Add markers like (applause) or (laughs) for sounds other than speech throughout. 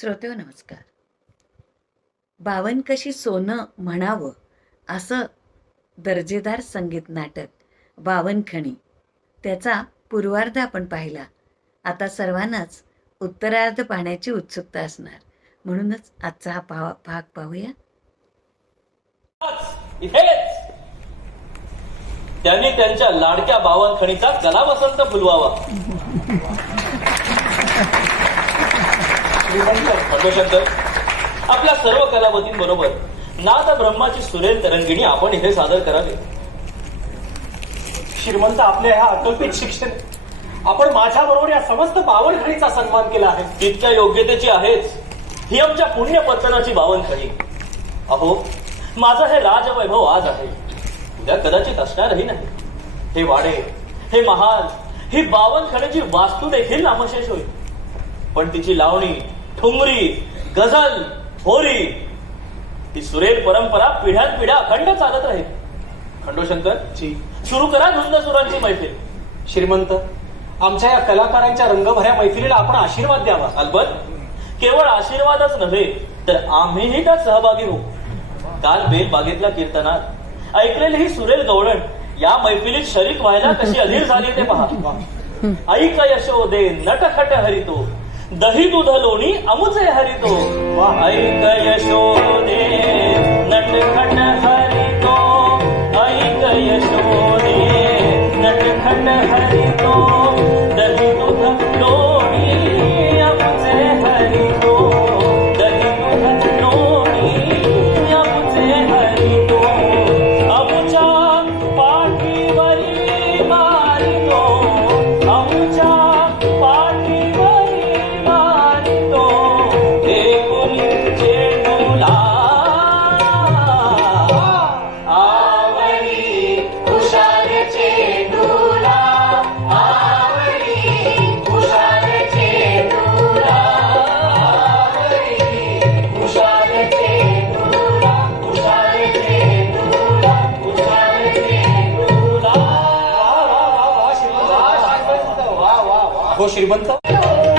श्रोतेव नमस्कार. बावन कशी सोनं म्हणावं असं दर्जेदार संगीत नाटक बावनखणी त्याचा पूर्वार्ध आपण पाहिला. आता सर्वांनाच उत्तरार्ध पाहण्याची उत्सुकता असणार. म्हणूनच आजचा हा पा भाग पाहूया. त्यांनी त्यांच्या लाडक्या बावनखणीचा कला वसंत फुलवावा. (laughs) खंडोशंकर आपल्या सर्व कलावतींबरोबर नाद ब्रह्माची सुरेल तरंगिणी आपण इथे सादर करावी. श्रीमंत आपल्या ह्या अकल्पित शिक्षण. आपण माझ्या बरोबर या समस्त बावनखडीचा सन्मान केला आहे. तितक्या योग्यतेची आहेच. ही आमच्या पुण्य पचनाची बावनखणी अहो माझं हे राजवैभव आज आहे. उद्या कदाचित असणारही नाही. हे वाडे हे महाल ही बावनखडीची वास्तू देखील नामशेष होईल. पण तिची लावणी ठुमरी गझल होरी ही सुरेल परंपरा पिढ्यान पिढ्या अखंड चालत राहील खंडोशंकर जी. सुरू करा धुंद सुरांची मैफिल. श्रीमंत आमच्या या कलाकारांच्या रंगभऱ्या मैफिलीला आपण आशीर्वाद द्यावा. अलबत केवळ आशीर्वादच नव्हे तर आम्हीही त्यात सहभागी होऊ. काल बेल बागेतल्या कीर्तनात ऐकलेली ही सुरेल गवळण या मैफिलीत शरीक व्हायला कशी अधीर झाली ते पहा. ऐक यशोदे नटखट हरितो. दही दूध लोणी अमुच हरितो ऐक यशो श्रीमंत?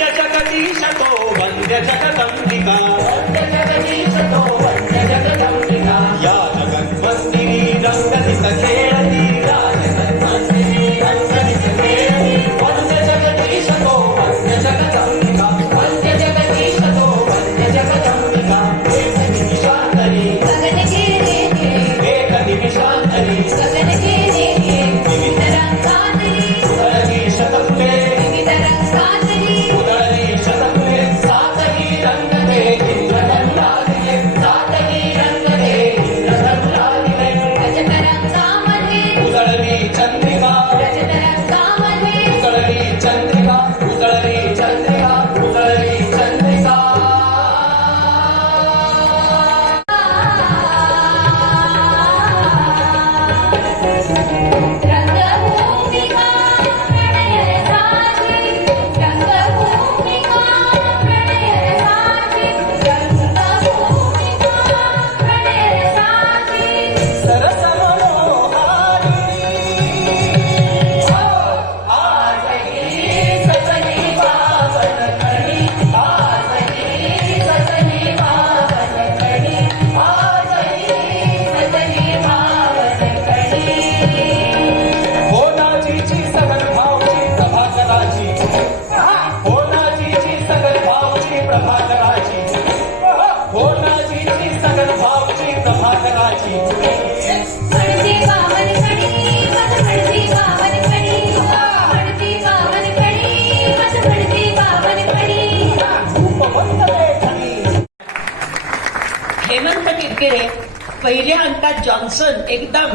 వంద జగదీశతో వంద జగదంబిక. వంద జగదీశతో వంద జగదంబిక. पावन कणी उपमंत हेमंत किरकिरे पहिल्या अंकात जॉन्सन एकदम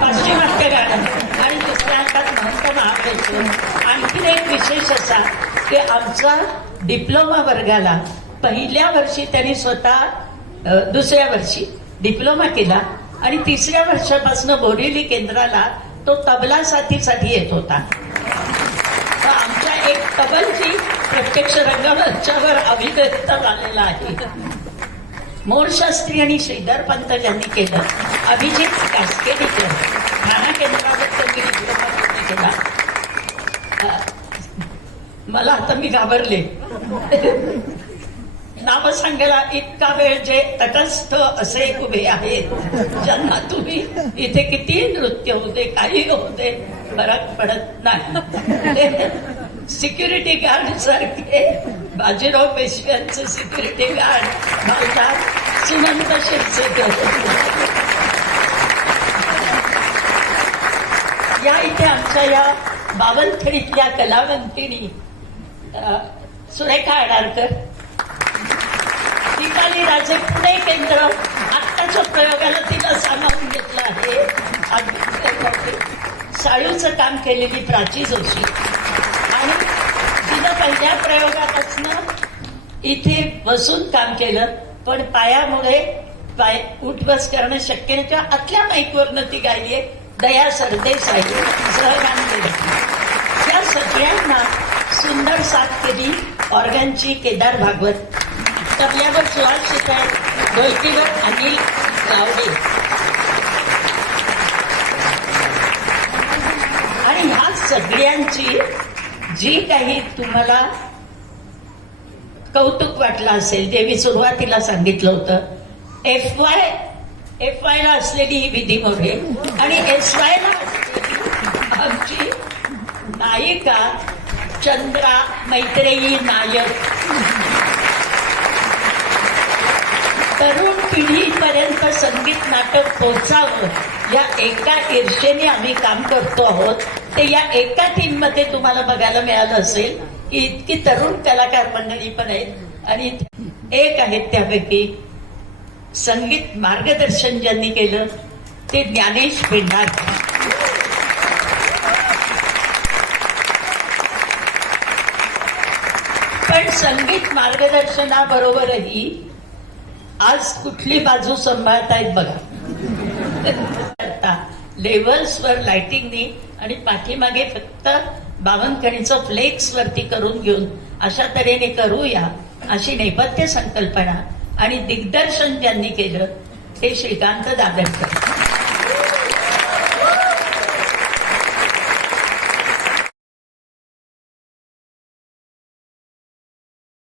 पाश्चिमात्य गाणं. आणि दुसऱ्या अंकात महंत महाबळेश्वर. आणखीन एक विशेष असा की आमचा डिप्लोमा वर्गाला पहिल्या वर्षी त्यांनी स्वतः दुसऱ्या वर्षी डिप्लोमा केला आणि तिसऱ्या वर्षापासून बोरिवली केंद्राला तो तबला साथीसाठी येत होता. तर आमच्या एक तबलची प्रत्यक्ष रंगमंचावर अभिव्यक्त झालेला आहे. मोरशास्त्री आणि श्रीधर पंत यांनी केलं अभिजित कासकेडीकर ठाणा केंद्रावर त्यांनी डिप्लोमा पूर्ण केला. मला आता मी घाबरले. नाव सांगायला इतका वेळ जे तटस्थ असे उभे आहेत. ज्यांना तुम्ही इथे किती नृत्य होते काही होते फरक पडत नाही. सिक्युरिटी गार्ड सारखे बाजीराव पेशव्यांचे सिक्युरिटी गार्ड भारतात सुमंत शिरसेकर या इथे आमच्या या बावनखडीतल्या कलावंतीनी सुरेखा आडारकर आणि राजे पुणे केंद्र आत्ताच्या प्रयोगाला तिला सामावून घेतलं आहे. साळूचं काम केलेली प्राची जोशी. आणि तिनं पहिल्या प्रयोगापासून इथे बसून काम केलं. पण पायामुळे पाय उठ बस करणं शक्य नाही. किंवा आतल्या माईकवरनं ती गायली दया सरदेसाई सहगान या सगळ्यांना सुंदर साथ केली. ऑर्गनची केदार भागवत. तबल्यावर सुहास शिकाय ढोलकीवर अनिल गावडे. आणि ह्या सगळ्यांची जी काही तुम्हाला कौतुक वाटलं असेल जे मी सुरुवातीला सांगितलं होतं एफ वाय एफ वाय ला असलेली ही विधी मोरे आणि एस वाय ला आमची नायिका चंद्रा मैत्रेयी नायक. तरुण पिढीपर्यंत संगीत नाटक पोचावं या एका ईर्षेने आम्ही काम करतो आहोत. ते या एका टीममध्ये तुम्हाला बघायला मिळालं असेल की इतकी तरुण कलाकार मंडळी पण आहेत आणि एक आहेत त्यापैकी संगीत मार्गदर्शन ज्यांनी केलं ते ज्ञानेश पेंढार पण संगीत मार्गदर्शनाबरोबरही आज कुठली बाजू सांभाळतायत बघा. लेवल्सवर लाइटिंगनी आणि पाठीमागे फक्त बावनकणीचं फ्लेक्स वरती करून घेऊन अशा तऱ्हेने करूया अशी नेपथ्य संकल्पना आणि दिग्दर्शन ज्यांनी केलं. ते श्रीकांत दादरकर